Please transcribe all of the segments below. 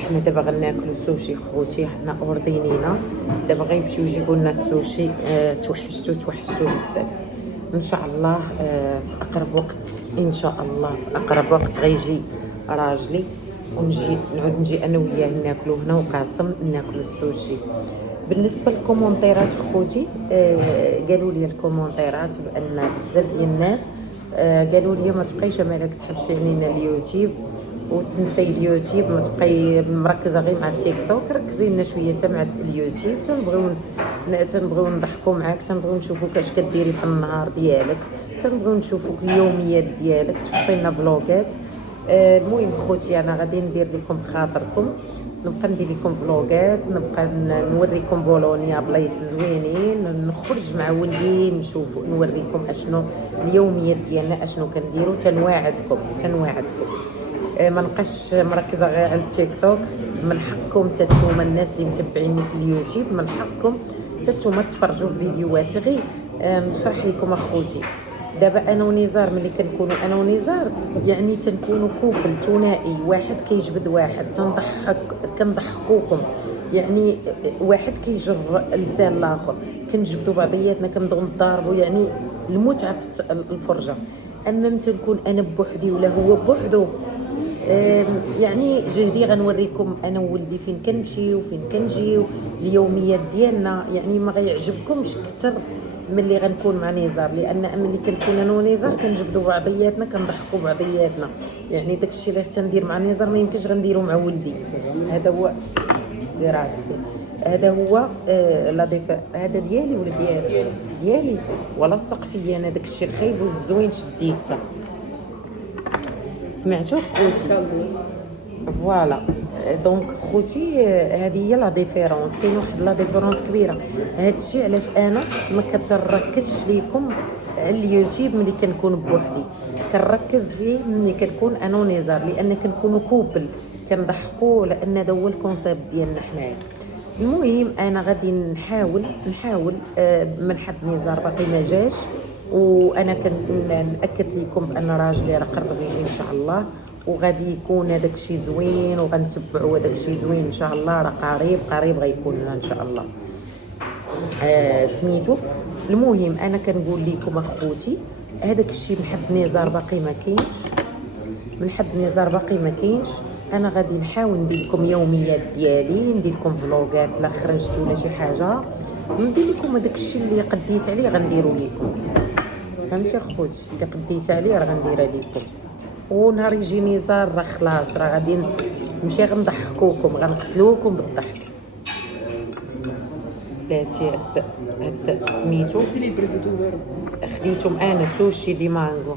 حنا دابا غناكلو السوشي خوتي، حنا اوردينينا دابا غيمشيو يجيبوا لنا السوشي. توحشتو بزاف. ان شاء الله في اقرب وقت، ان شاء الله في اقرب وقت غيجي راجلي ونجي نجي انا وياه ناكلو هنا وقاسم ناكلو السوشي. بالنسبه للكومونتيرات خوتي، قالوا لي الكومونتيرات بان بزاف ديال الناس قالوا لي ما تبقايش مالك تحبسي علينا اليوتيوب وتنسي اليوتيوب، ما تبقاي مركزه غير مع التيك توك، ركزي لنا شويه حتى مع اليوتيوب. تنبغيو نضحكوا معاك، تنبغيو نشوفوك اش كديري في النهار ديالك، تنبغيو نشوفوك اليوميات ديالك، تحطي لنا فلوغات. المهم خوتي انا غادي ندير لكم بخاطركم، نبقى ندير لكم فلوغات، نبقى نوريكم بولونيا بلايص زوينين، نخرج مع ولدي نشوف نوريكم اشنو اليوميات ديالنا اشنو كنديروا. تنواعدكم ما نبقاش مركزه غير على التيك توك. من حقكم تتوما الناس اللي متبعيني في اليوتيوب، من حقكم تتوما تفرجوا في فيديوهات. غير نشرح لكم اخوتي، دابا انا ونزار ملي كنكونوا انا ونزار يعني تنكونوا كوبل ثنائي، واحد كيجبد واحد، كنضحكوكم يعني واحد كيجر لسان الاخر، كنجبدوا بعضياتنا، كنبداو نضاربوا، يعني المتعه في الفرجه. اما متى نكون انا بوحدي ولا هو بوحدو، يعني جهدي غنوريكم انا وولدي فين كنمشيو وفين كنجيو، اليوميات ديالنا. يعني ما غيعجبكمش اكثر من اللي غنكون مع نزار، لان ملي كنكون انا ونزار كنجبدوا بعضياتنا، كنضحكوا بعضياتنا. يعني داكشي اللي تندير مع نزار ما يمكنش غنديرو مع ولدي. هذا هو دراسي، هذا هو هذا ديالي ولا ديالي ولا السقفيه. انا داكشي الخايب والزوين شديته، سمعتو خوتي؟ فوالا. دونك خوتي هذه هي لا ديفيرونس، كاين واحد لا ديفيرونس كبيره. هذا الشيء علاش انا ما كتركزش ليكم على اليوتيوب ملي كنكون بوحدي، كنركز فيه ملي كنكون انا ونزار، لان كنكونوا كوبل كنضحكوا، لان هذا هو الكونسيبت ديالنا حنايا. المهم انا غادي نحاول من حد نزار باقي ما جاش، وانا كنأكد لكم بان راجلي راه قرب يجي ان شاء الله، وغادي يكون هذاك الشيء زوين، وغنتبعوا هذاك الشيء زوين ان شاء الله. راه قريب غيكون لنا ان شاء الله. سميتو. المهم انا كنقول لكم اخوتي، هذاك الشيء محب نزار باقي ما كاينش. انا غادي نحاول ندير لكم يوميات ديالي، ندير لكم فلوغات لا خرجت ولا شي حاجه، ندير لكم هذاك الشيء اللي قديت عليه غنديرو لكم. فهمتي اخوتي؟ اللي قديت عليه راه غنديرها لكم. ونهار يجي نزار راه خلاص، راه غادي نمشي غنضحكوكم، غنقتلوكم بالضحك. بلاتي هاد سميتو خديتهم انا سوشي دي مانغو،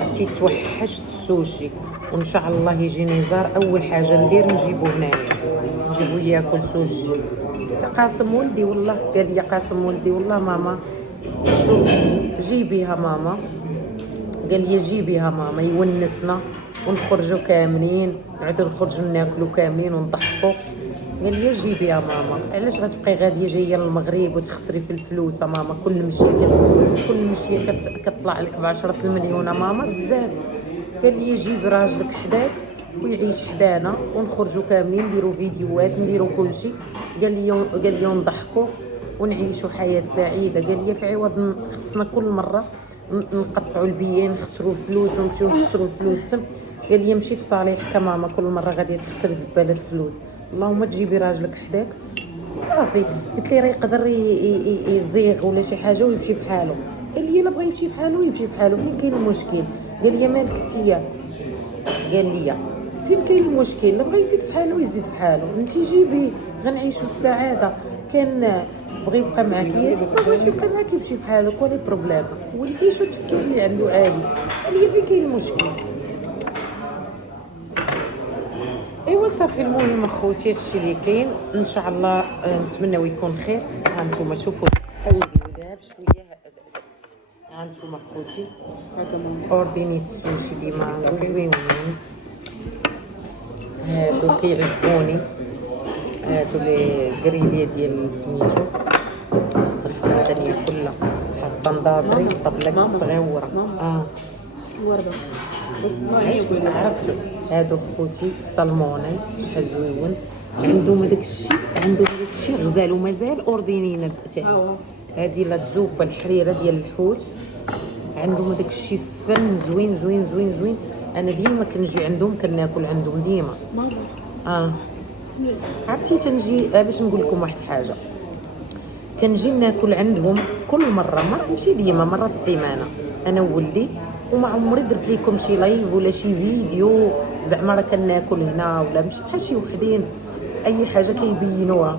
عرفتي توحشت السوشي. وان شاء الله يجي نزار اول حاجه ندير نجيبو هنايا، نجيبو ياكل سوشي. قاسم ولدي والله قال لي قاسم ولدي والله ماما شو جيبيها ماما، قال لي جيبيها ماما يونسنا ونخرجوا كاملين، نعودوا نخرجوا ناكلوا كاملين ونضحكوا. قال لي جيبيها ماما، علاش غتبقاي غاديه جايه للمغرب وتخسري في الفلوس ماما؟ كل مشيه كتطلع لك ب10 المليون ماما بزاف. قال لي جيب راجلك حداك ويعيش حدانا ونخرجوا كاملين نديروا فيديوهات نديروا كل شيء. قال لي نضحكوا ونعيشوا حياه سعيده. قال لي في عوض خصنا كل مره نقطعوا البيان نخسروا الفلوس ونمشيو نخسروا الفلوس تم. قال لي مشي في صالحك ماما، كل مره غادي تخسر زباله فلوس، اللهم تجيبي راجلك حداك صافي. قلت لي راه يقدر يزيغ ولا شي حاجه ويمشي في حاله. قال لي لا بغى يمشي في حاله يمشي في حاله، فين كاين المشكل؟ قال لي مالك انتيا؟ قال لي فين كاين المشكل؟ لا بغى يزيد في حاله يزيد في حاله، انت جيبي غنعيشوا السعاده. كان بغى يبقى معاكي ما بغاش يبقى معاكي يمشي في حالك ولا بروبليم. ولدي شو التفكير اللي عنده عادي. قال لي فين كاين المشكل؟ ايوا صافي. المهم اخوتي هادشي اللي كاين ان شاء الله. نتمنىو يكون خير. ها نتوما شوفوا اولي ولا بشويه ها نتوما اخوتي اوردينيت السوشي دي مانغو زوينين، هادو كيعجبوني، هادو لي كريلي ديال سميتو السلسله الثانيه كلها حاطه نضاضري طبله صغيره. ورده بس نوعيه عرفتو هادو خوتي سلموني زويون، عندهم هذاك الشيء غزال ومازال اوردينينا تاعو. هذه لا تزوبه الحريره ديال الحوت، عندهم هذاك الشيء فن زوين زوين زوين زوين. انا ديما كنجي عندهم كناكل عندهم ديما. عرفتي تنجي باش نقول لكم واحد الحاجه، كنجي ناكل عندهم كل مره ماشي ديما، مره في السيمانه انا وولدي، وما عمري درت لكم شي لايف ولا شي فيديو زعما راه كناكل هنا، ولا ماشي بحال شي وحدين اي حاجه كيبينوها.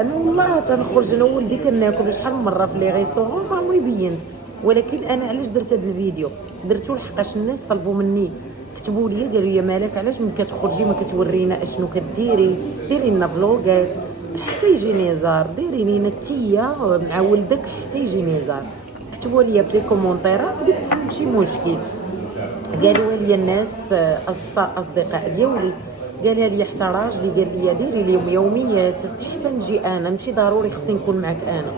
انا والله تنخرج انا وولدي كناكل شحال من مره في لي ريستورون ما عمري بينت. ولكن انا علاش درت هذا الفيديو؟ درتو لحقاش الناس طلبوا مني، كتبوا لي قالوا لي مالك علاش ملي كتخرجي ما كتورينا اشنو كديري، ديري لنا فلوغات حتى يجي نزار، ديري لينا تيا مع ولدك حتى يجي نزار. كتبوا لي في لي كومونتيرات، قلت ماشي مشكل. قالوا لي الناس اصدقاء ديالي، قالها لي حتى راجلي قال لي ديري ليهم يوميات حتى نجي انا، ماشي ضروري خصني نكون معك انا،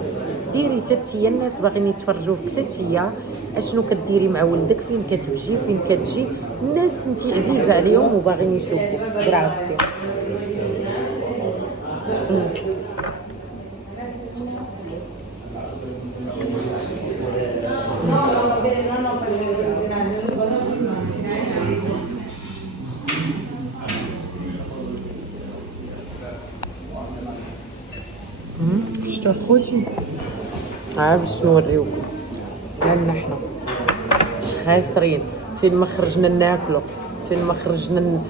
ديري تتيا الناس باغيين يتفرجوا فيك تتيا اشنو كديري مع ولدك، فين كتمشي فين كتجي، الناس انتي عزيزه عليهم وباغيين يشوفوا. غراتسي. شتو خوتي باش نوريوكم لان حنا خاسرين فين ما خرجنا ناكلو، فين ما خرجنا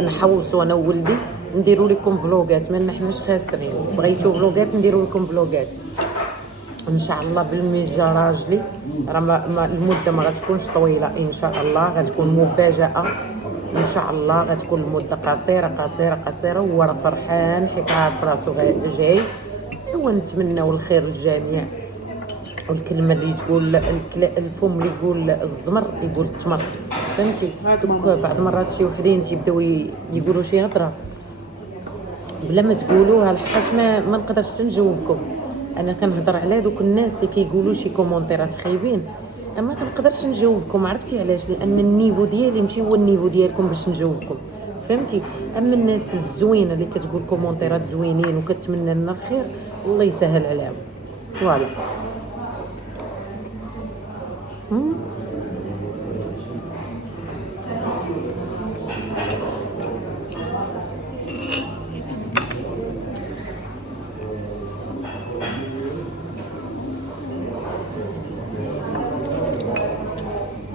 نحوسوا انا وولدي نديروا لكم فلوغات، ما حناش خاسرين. بغيتو فلوغات نديروا لكم فلوغات ان شاء الله. بالميجا راجلي راه المده ما غتكونش طويله ان شاء الله، غتكون مفاجاه ان شاء الله، غتكون المده قصيره قصيره قصيره، وهو راه فرحان حيت عارف راسو جاي. ونتمنوا الخير للجميع. والكلمه اللي تقول الفم اللي يقول الزمر يقول التمر، فهمتي؟ دوك بعض مرات شي وحدين تيبداو يقولوا شي هضره بلا ما تقولوها، لحقاش ما نقدرش نجاوبكم. انا كنهضر على دوك الناس اللي كيقولوا شي كومونتيرات خايبين، اما كنقدرش نجاوبكم. عرفتي علاش؟ لان النيفو ديالي ماشي هو النيفو ديالكم باش نجاوبكم، فهمتي؟ اما الناس الزوينه اللي كتقول كومونتيرات زوينين وكتمنى لنا الخير، الله يسهل عليهم. فوالا.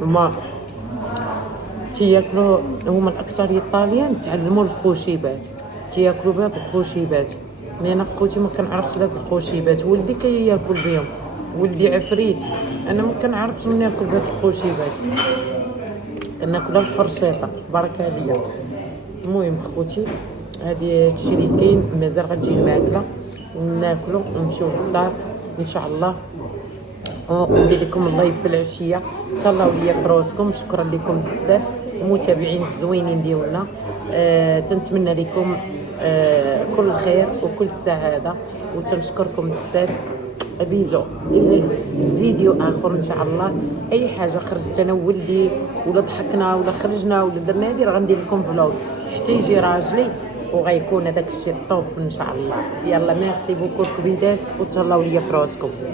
ما تياكلوا هما الاكثريه الطاليان تعلموا الخشيبات، تياكلوا بهاد الخشيبات. انا خوتي ما كنعرفش هاد الخشيبات، ولدي كياكل بهم، ولدي عفريت، انا ما كنعرفش من ناكل بهاد الخشيبات، كناكلها في فرشيطه بركه عليا. المهم خوتي هادي هادشي اللي كاين، مازال غتجي الماكله وناكلوا ونمشيو للدار ان شاء الله. وندير لكم اللايف في العشيه. تهلاو ليا في راسكم، شكرا لكم بزاف المتابعين الزوينين ديالنا. تنتمنى لكم كل خير وكل سعاده، وتنشكركم بزاف. بيزو. الى فيديو اخر ان شاء الله. اي حاجه خرجت انا وولدي ولا ضحكنا ولا خرجنا ولا درنا هادي راه غندير لكم فلوغ حتى يجي راجلي، وغيكون هذاك الشيء طوب ان شاء الله. يلا ميرسي بوكو كبيدات، وتهلاو ليا في راسكم.